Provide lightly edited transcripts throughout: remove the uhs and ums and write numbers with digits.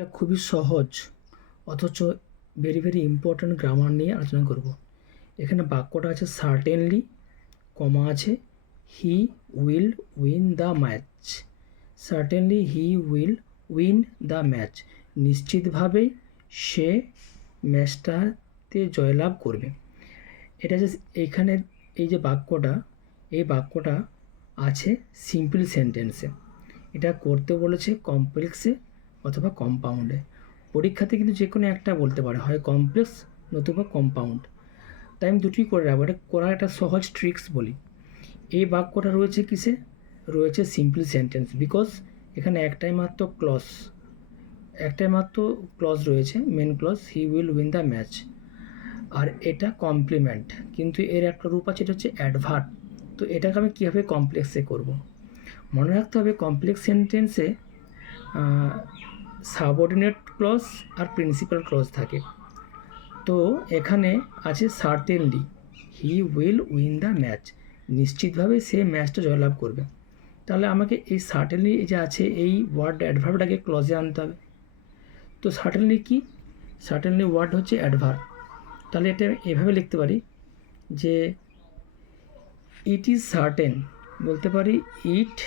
এটা খুবই সহজ অথচ ভেরি ইম্পর্ট্যান্ট গ্রামার নিয়ে আলোচনা করব। এখানে বাক্যটা আছে সার্টেনলি, কমা আছে হি will win the match. Certainly he will win the match, নিশ্চিতভাবেই সে ম্যাচটাতে জয়লাভ করবে। এটা যে এখানে এই যে বাক্যটা, এই বাক্যটা আছে সিম্পল সেন্টেন্সে। এটা করতে বলেছে কমপ্লেক্সে অথবা কম্পাউন্ডে। পরীক্ষাতে কিন্তু যে কোনো একটা বলতে পারে, হয় কমপ্লেক্স নতুবা কম্পাউন্ড। তাই আমি দুটোই করে রাখবো। এটা করার একটা সহজ ট্রিক্স বলি। এই বাক্যটা রয়েছে কিসে? রয়েছে সিম্পল সেন্টেন্স, বিকজ এখানে একটাই মাত্র ক্লজ রয়েছে, main clause, he will win the match. আর এটা কমপ্লিমেন্ট, কিন্তু এর একটা রূপ আছে, এটা হচ্ছে অ্যাডভার্ব। তো এটাকে আমি কীভাবে কমপ্লেক্সে করব? মনে রাখতে হবে কমপ্লেক্স সেন্টেন্সে সাবঅর্ডিনেট ক্লজ আর প্রিন্সিপাল ক্লজ থাকে। তো এখানে আছে certainly he will win the match, নিশ্চিতভাবে সে ম্যাচটা জয়লাভ করবে। তাহলে আমাকে এই সার্টেনলি যে আছে এই ওয়ার্ড অ্যাডভার্বটাকে ক্লজে আনতে হবে। তো সার্টেনলি কি? সার্টেনলি ওয়ার্ড হচ্ছে অ্যাডভার্ব। তাহলে এটা এভাবে লিখতে পারি যে ইট ইজ সার্টেন, বলতে পারি it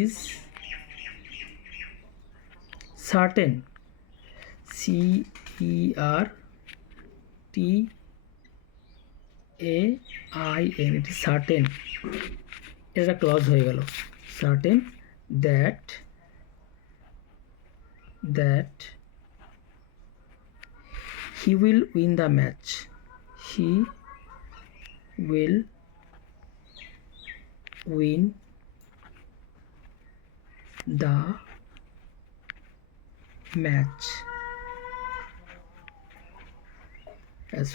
is certain, CERTAIN, it is certain, এটা ক্লজ হয়ে গেল। Certain that he will win the match, he will win the match,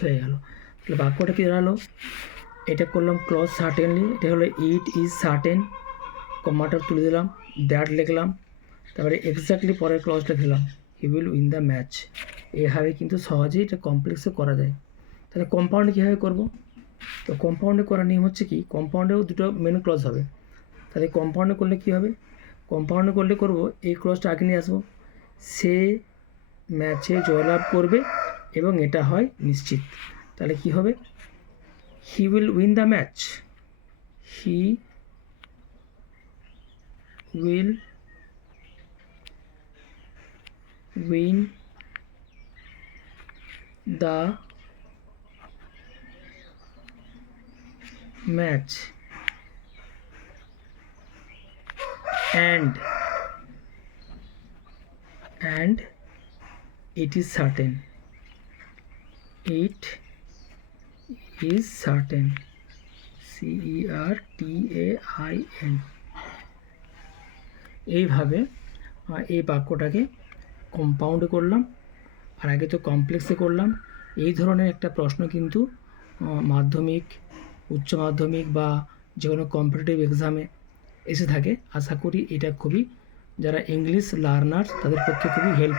হয়ে গেল। তাহলে বাক্যটা কী দাঁড়ালো? এটা করলাম ক্লজ সার্টেনলি, এটা হলো ইট ইজ সার্টেন, কমাটা তুলে দিলাম, দ্যাট লিখলাম, তারপরে এক্স্যাক্টলি পরের ক্লজটা দিলাম, হি উইল উইন দ্য ম্যাচ। এভাবে কিন্তু সহজেই এটা কমপ্লেক্সে করা যায়। তাহলে কম্পাউন্ডে কীভাবে করব? তো কম্পাউন্ডে করার নিয়ম হচ্ছে কি, কম্পাউন্ডেও দুটো মেন ক্লজ হবে। তাহলে কম্পাউন্ডে করলে কী হবে? কম্পাউন্ডে করলে করব এই ক্লজটা আগে নিয়ে আসবো, সে ম্যাচে জয়লাভ করবে এবং এটা হয় নিশ্চিত। তাহলে কি হবে? হি will win the match, he will win the match and it is certain, it is certain, CERTAIN। এইভাবে এই বাক্যটাকে কম্পাউন্ডে করলাম, আর আগে তো কমপ্লেক্সে করলাম। এই ধরনের একটা প্রশ্ন কিন্তু মাধ্যমিক, উচ্চ মাধ্যমিক বা যে কোনো কম্পিটিটিভ এক্সামে এসে থাকে। আশা করি এটা খুবই, যারা ইংলিশ লার্নার তাদের পক্ষে খুবই হেল্পফুল।